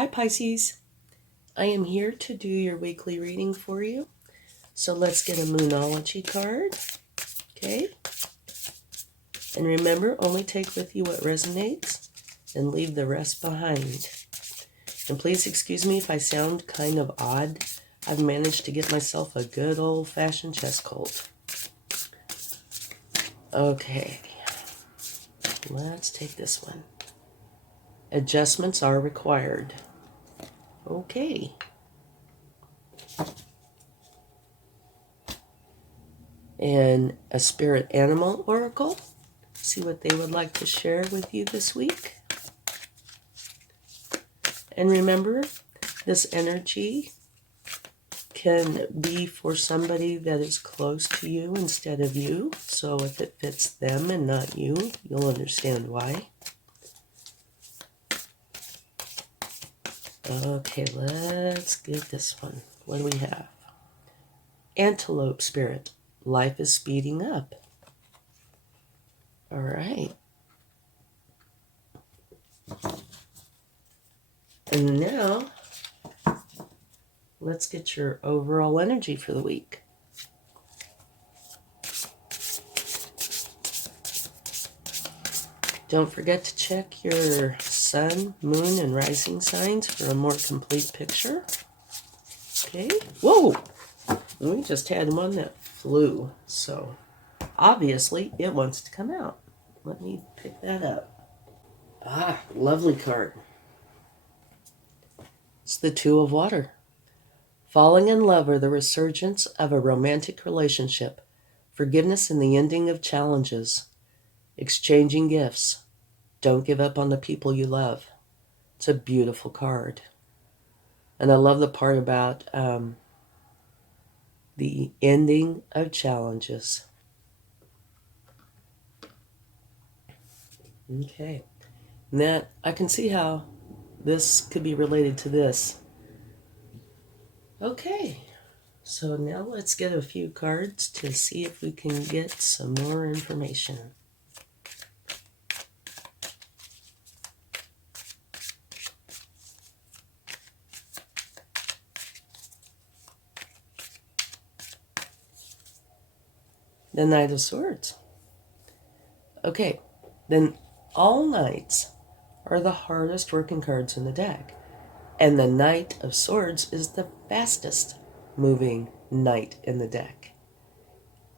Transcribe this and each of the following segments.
Hi Pisces, I am here to do your weekly reading for you. So let's get a Moonology card, okay? And remember, only take with you what resonates and leave the rest behind. And please excuse me if I sound kind of odd. I've managed to get myself a good old-fashioned chest cold. Okay, let's take this one. Adjustments are required. Okay. And a spirit animal oracle. See what they would like to share with you this week. And remember, this energy can be for somebody that is close to you instead of you. So if it fits them and not you, you'll understand why. Okay, let's get this one. What do we have? Antelope spirit. Life is speeding up. All right. And now, let's get your overall energy for the week. Don't forget to check your sun, moon, and rising signs for a more complete picture. Okay. Whoa! We just had one that flew, so obviously it wants to come out. Let me pick that up. Ah, lovely card. It's the Two of Water. Falling in love or the resurgence of a romantic relationship. Forgiveness and the ending of challenges. Exchanging gifts. Don't give up on the people you love. It's a beautiful card. And I love the part about the ending of challenges. Okay. And that, I can see how this could be related to this. Okay. So now let's get a few cards to see if we can get some more information. The Knight of Swords. Okay, then all knights are the hardest working cards in the deck. And the Knight of Swords is the fastest moving knight in the deck.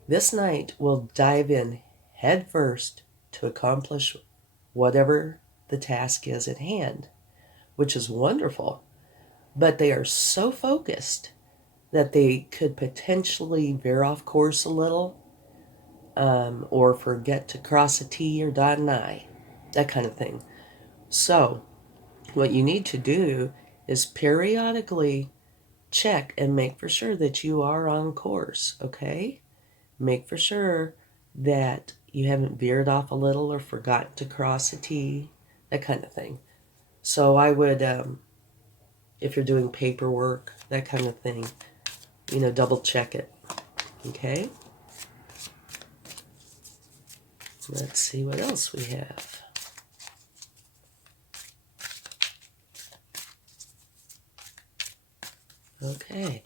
This knight will dive in head first to accomplish whatever the task is at hand, which is wonderful. But they are so focused that they could potentially veer off course a little, or forget to cross a T or dot an I, that kind of thing. So what you need to do is periodically check and make for sure that you are on course, okay? Make for sure that you haven't veered off a little or forgot to cross a T, that kind of thing. So I would, if you're doing paperwork, that kind of thing, double check it, okay? Let's see what else we have. Okay.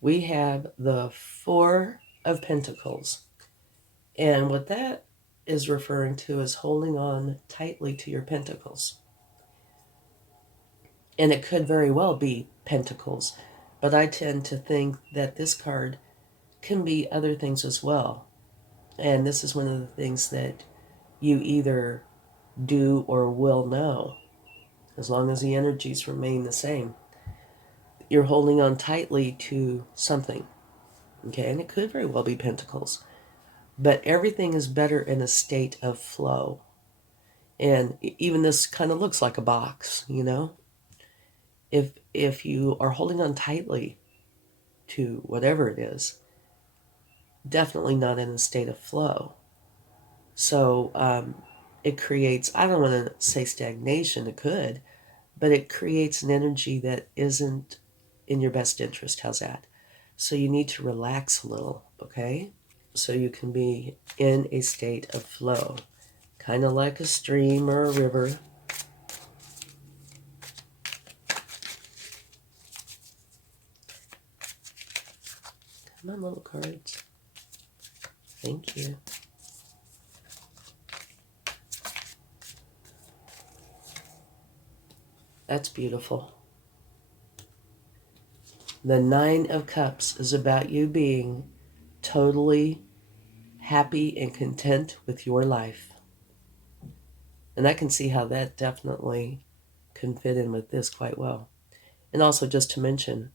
We have the Four of Pentacles. And what that is referring to is holding on tightly to your pentacles. And it could very well be pentacles, but I tend to think that this card can be other things as well. And this is one of the things that you either do or will know, as long as the energies remain the same. You're holding on tightly to something, okay? And it could very well be pentacles. But everything is better in a state of flow. And even this kind of looks like a box, If you are holding on tightly to whatever it is, definitely not in a state of flow. So it creates, I don't want to say stagnation, it could, but it creates an energy that isn't in your best interest. How's that? So you need to relax a little, okay? So you can be in a state of flow, kind of like a stream or a river. Come on, little cards. Thank you. That's beautiful. The Nine of Cups is about you being totally happy and content with your life. And I can see how that definitely can fit in with this quite well. And also, just to mention,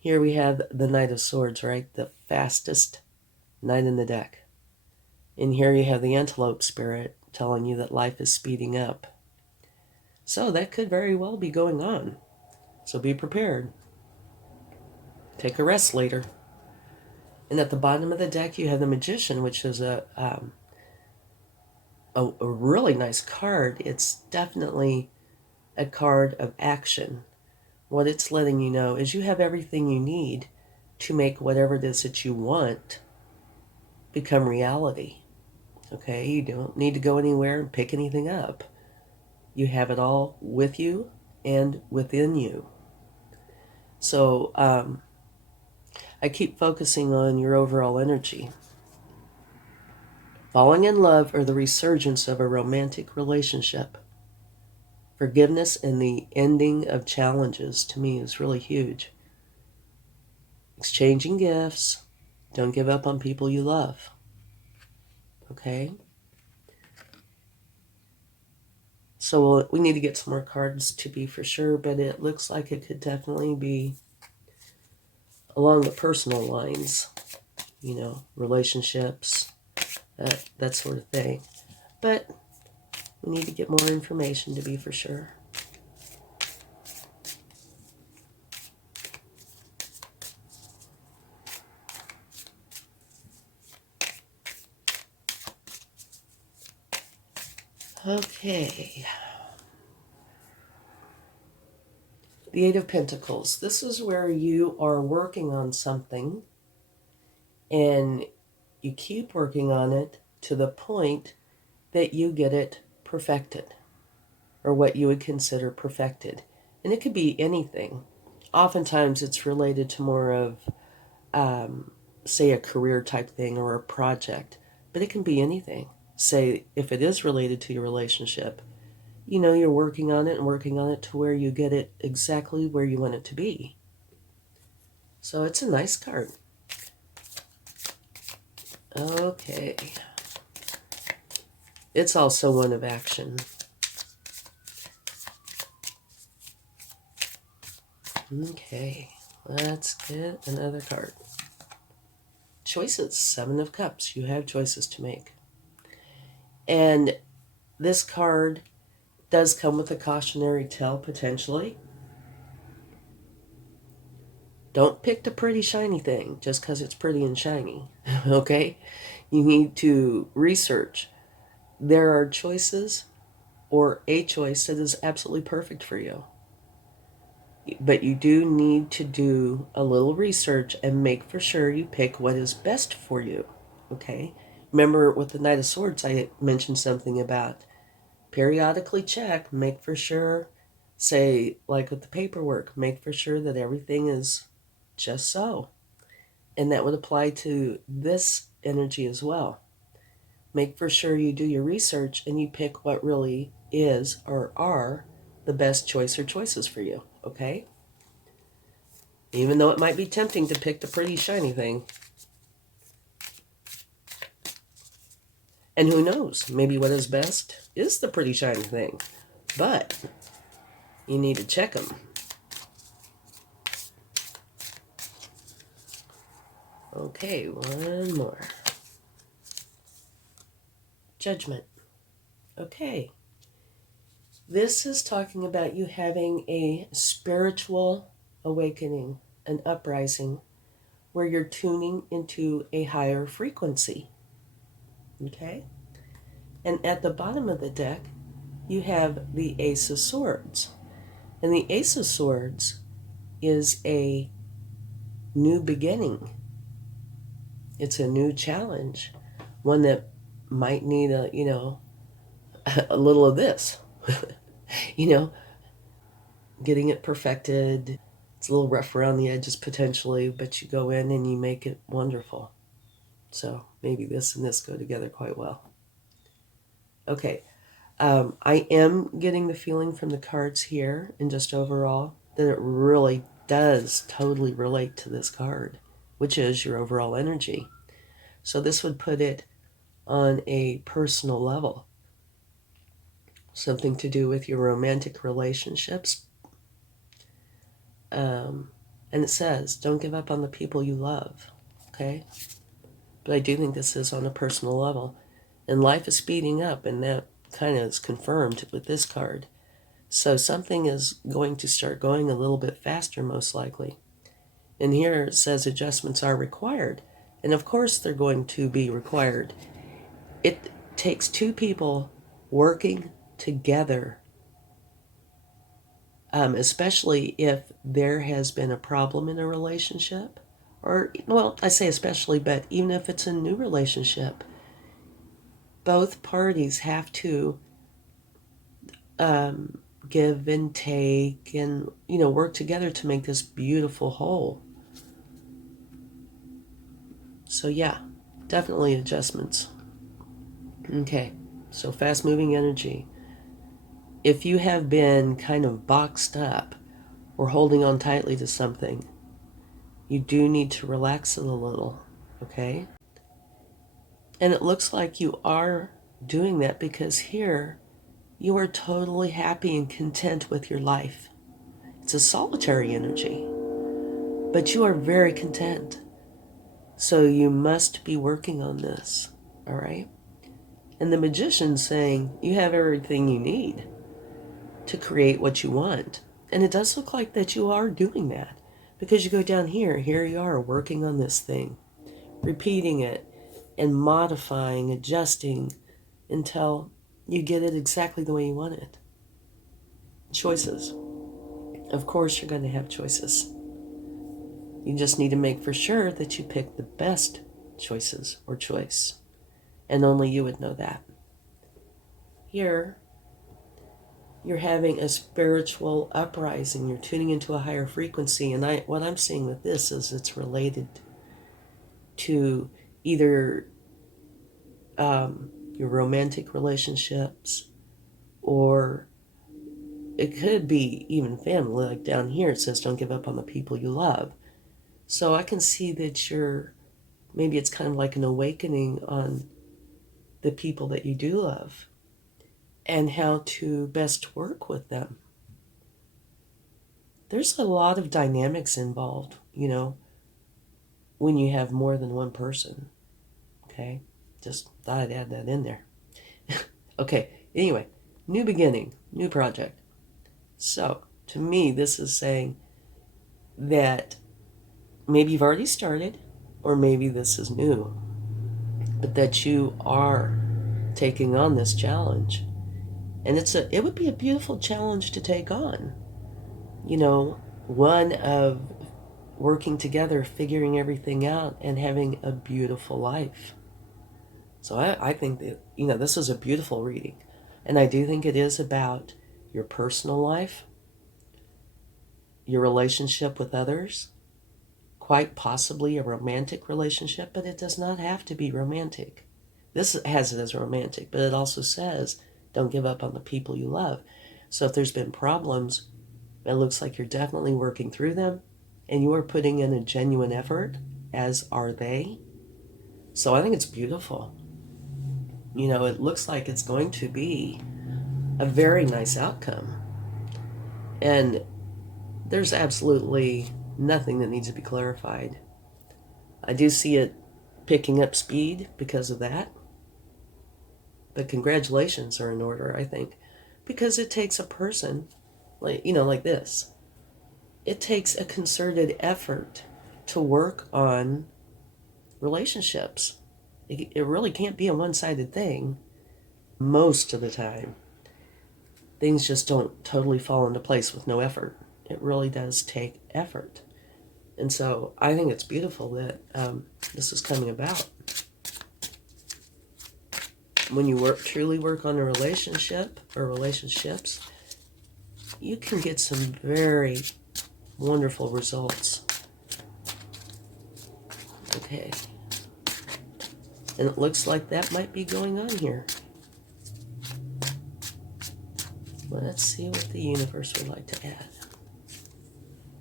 here we have the Knight of Swords, right? The fastest knight in the deck. And here you have the Antelope Spirit telling you that life is speeding up. So that could very well be going on. So be prepared. Take a rest later. And at the bottom of the deck, you have the Magician, which is a really nice card. It's definitely a card of action. What it's letting you know is you have everything you need to make whatever it is that you want become reality. Okay, you don't need to go anywhere and pick anything up. You have it all with you and within you. So I keep focusing on your overall energy. Falling in love or the resurgence of a romantic relationship. Forgiveness and the ending of challenges, to me, is really huge. Exchanging gifts. Don't give up on people you love. Okay? So we need to get some more cards to be for sure, but it looks like it could definitely be along the personal lines, you know, relationships, that sort of thing. But we need to get more information to be for sure. Okay. The Eight of Pentacles. This is where you are working on something and you keep working on it to the point that you get it perfected, or what you would consider perfected. And it could be anything. Oftentimes it's related to more of, say, a career type thing or a project, but it can be anything. Say, if it is related to your relationship, you know, you're working on it and working on it to where you get it exactly where you want it to be. So it's a nice card. Okay. It's also one of action. Okay, let's get another card. Choices. Seven of Cups. You have choices to make. And this card does come with a cautionary tale, potentially. Don't pick the pretty shiny thing just because it's pretty and shiny, okay? You need to research. There are choices or a choice that is absolutely perfect for you. But you do need to do a little research and make for sure you pick what is best for you, okay? Remember with the Knight of Swords, I mentioned something about periodically check, make for sure, say, like with the paperwork, make for sure that everything is just so. And that would apply to this energy as well. Make for sure you do your research and you pick what really is or are the best choice or choices for you, okay? Even though it might be tempting to pick the pretty shiny thing. And who knows, maybe what is best is the pretty shiny thing. But you need to check them. Okay, one more. Judgment. Okay. This is talking about you having a spiritual awakening, an uprising, where you're tuning into a higher frequency. Okay? And at the bottom of the deck, you have the Ace of Swords. And the Ace of Swords is a new beginning. It's a new challenge, one that might need a little of this, getting it perfected, It's a little rough around the edges potentially, but you go in and you make it wonderful. So maybe this and this go together quite well. Okay, I am getting the feeling from the cards here and just overall that it really does totally relate to this card, which is your overall energy. So this would put it on a personal level. Something to do with your romantic relationships. And it says, don't give up on the people you love, okay? But I do think this is on a personal level. And life is speeding up, and that kind of is confirmed with this card. So something is going to start going a little bit faster, most likely. And here it says adjustments are required. And of course they're going to be required. It takes two people working together, especially if there has been a problem in a relationship. Or, well, I say especially, but even if it's a new relationship, both parties have to give and take and, work together to make this beautiful whole. So yeah, definitely adjustments. Okay, so fast-moving energy. If you have been kind of boxed up or holding on tightly to something, you do need to relax it a little, okay? And it looks like you are doing that because here you are totally happy and content with your life. It's a solitary energy, but you are very content. So you must be working on this, all right? And the magician's saying you have everything you need to create what you want. And it does look like that you are doing that because you go down here you are working on this thing, repeating it and modifying, adjusting until you get it exactly the way you want it. Choices. Of course you're going to have choices. You just need to make for sure that you pick the best choices or choice. And only you would know that. Here, you're having a spiritual uprising. You're tuning into a higher frequency. And what I'm seeing with this is it's related to either your romantic relationships, or it could be even family. Like down here it says don't give up on the people you love. So I can see that maybe it's kind of like an awakening on the people that you do love and how to best work with them. There's a lot of dynamics involved, when you have more than one person. Okay? Just thought I'd add that in there. Okay, anyway, new beginning, new project. So, to me, this is saying that maybe you've already started, or maybe this is new, but that you are taking on this challenge. And it would be a beautiful challenge to take on. One of working together, figuring everything out, and having a beautiful life. So I think that, this is a beautiful reading. And I do think it is about your personal life, your relationship with others, quite possibly a romantic relationship, but it does not have to be romantic. This has it as romantic, but it also says, don't give up on the people you love. So if there's been problems, it looks like you're definitely working through them, and you are putting in a genuine effort, as are they. So I think it's beautiful. It looks like it's going to be a very nice outcome. And there's absolutely nothing that needs to be clarified. I do see it picking up speed because of that. But congratulations are in order, I think, because it takes a person, like this. It takes a concerted effort to work on relationships. It really can't be a one-sided thing most of the time. Things just don't totally fall into place with no effort. It really does take effort. And so I think it's beautiful that this is coming about. When you truly work on a relationship or relationships, you can get some very wonderful results. Okay. And it looks like that might be going on here. Let's see what the universe would like to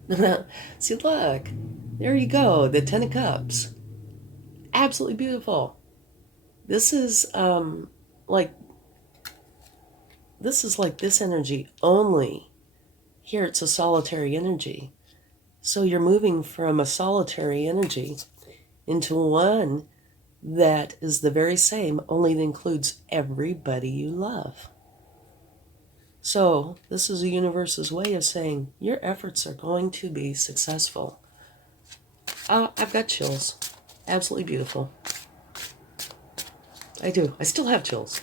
add. See, look. There you go. The Ten of Cups. Absolutely beautiful. This is like this energy only. Here it's a solitary energy. So you're moving from a solitary energy into one that is the very same, only it includes everybody you love. So this is the universe's way of saying your efforts are going to be successful. I've got chills. Absolutely beautiful. I do. I still have chills.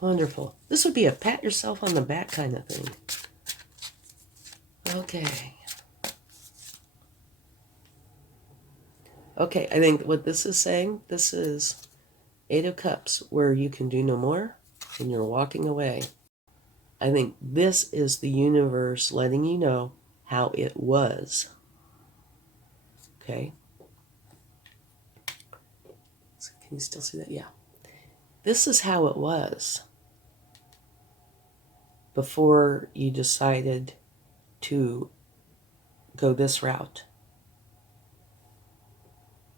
Wonderful. This would be a pat yourself on the back kind of thing. Okay. Okay, I think what this is saying, this is Eight of Cups, where you can do no more and you're walking away. I think this is the universe letting you know how it was. Okay? So can you still see that? Yeah. This is how it was before you decided to go this route.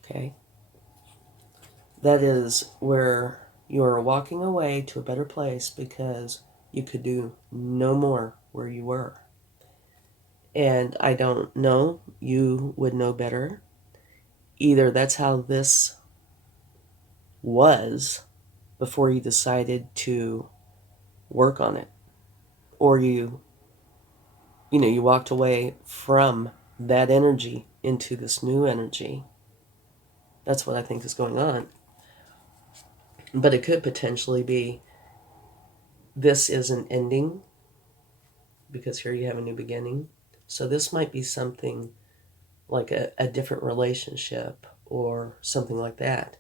Okay? That is where you're walking away to a better place because you could do no more where you were. And I don't know, you would know better. Either that's how this was before you decided to work on it, or you walked away from that energy into this new energy. That's what I think is going on. But it could potentially be this is an ending, because here you have a new beginning. So this might be something like a different relationship or something like that.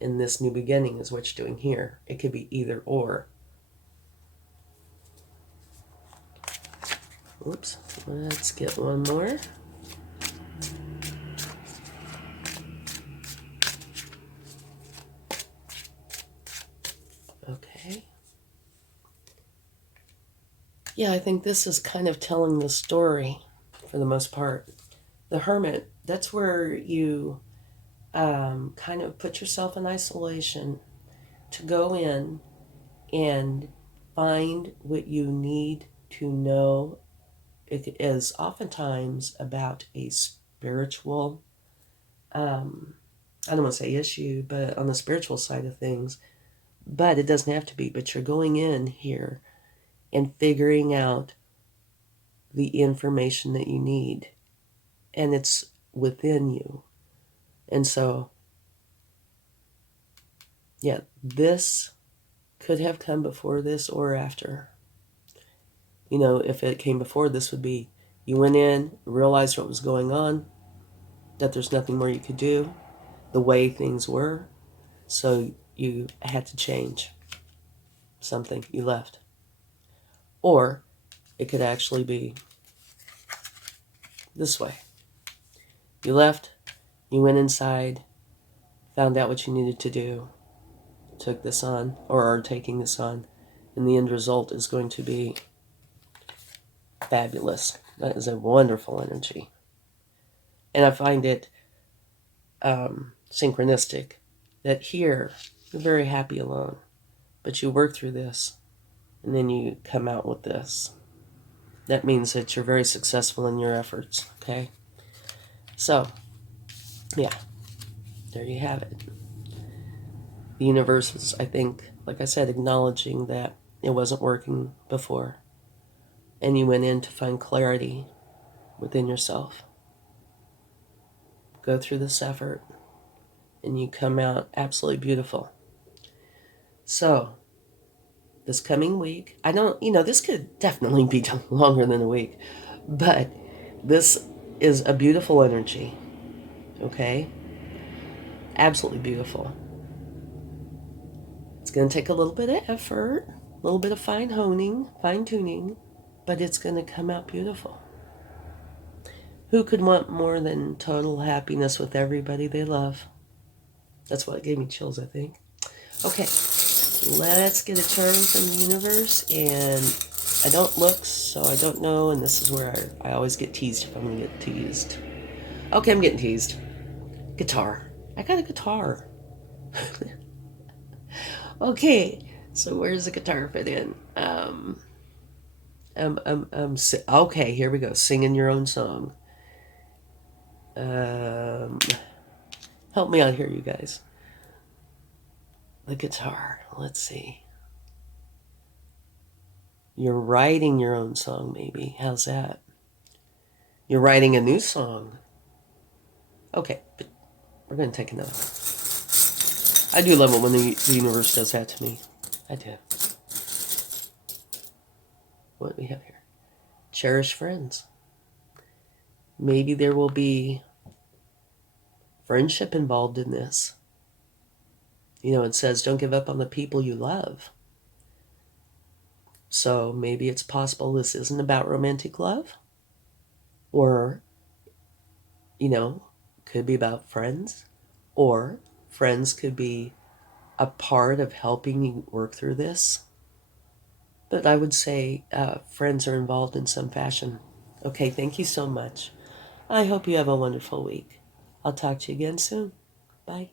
And this new beginning is what you're doing here. It could be either or. Oops. Let's get one more. Okay. Yeah, I think this is kind of telling the story for the most part. The Hermit, that's where you kind of put yourself in isolation to go in and find what you need to know. It is oftentimes about a spiritual, I don't want to say issue, but on the spiritual side of things. But it doesn't have to be. But you're going in here and figuring out the information that you need. And it's within you. And so, yeah, this could have come before this or after. You know, if it came before, this would be you went in, realized what was going on, that there's nothing more you could do, the way things were, so you had to change something, you left. Or it could actually be this way. You left, you went inside, found out what you needed to do, took this on, or are taking this on, and the end result is going to be fabulous. That is a wonderful energy. And I find it synchronistic that here you're very happy alone, but you work through this and then you come out with this. That means that you're very successful in your efforts, okay? So, yeah, there you have it. The universe is, I think, like I said, acknowledging that it wasn't working before. And you went in to find clarity within yourself. Go through this effort, and you come out absolutely beautiful. So, this coming week, this could definitely be longer than a week, but this is a beautiful energy, okay? Absolutely beautiful. It's going to take a little bit of effort, a little bit of fine tuning, but it's going to come out beautiful. Who could want more than total happiness with everybody they love? That's what gave me chills, I think. Okay, let's get a turn from the universe, and I don't look, so I don't know, and this is where I always get teased if I'm going to get teased. Okay, I'm getting teased. Guitar. I got a guitar. Okay, so where's the guitar fit in? Okay, here we go. Singing your own song. Help me out here, you guys. The guitar. Let's see. You're writing your own song, maybe. How's that? You're writing a new song. Okay, but we're going to take another one. I do love it when the universe does that to me. I do. What do we have here? Cherish friends. Maybe there will be friendship involved in this. You know, it says don't give up on the people you love. So maybe it's possible this isn't about romantic love. Or, you know, could be about friends. Or friends could be a part of helping you work through this. But I would say friends are involved in some fashion. Okay, thank you so much. I hope you have a wonderful week. I'll talk to you again soon. Bye.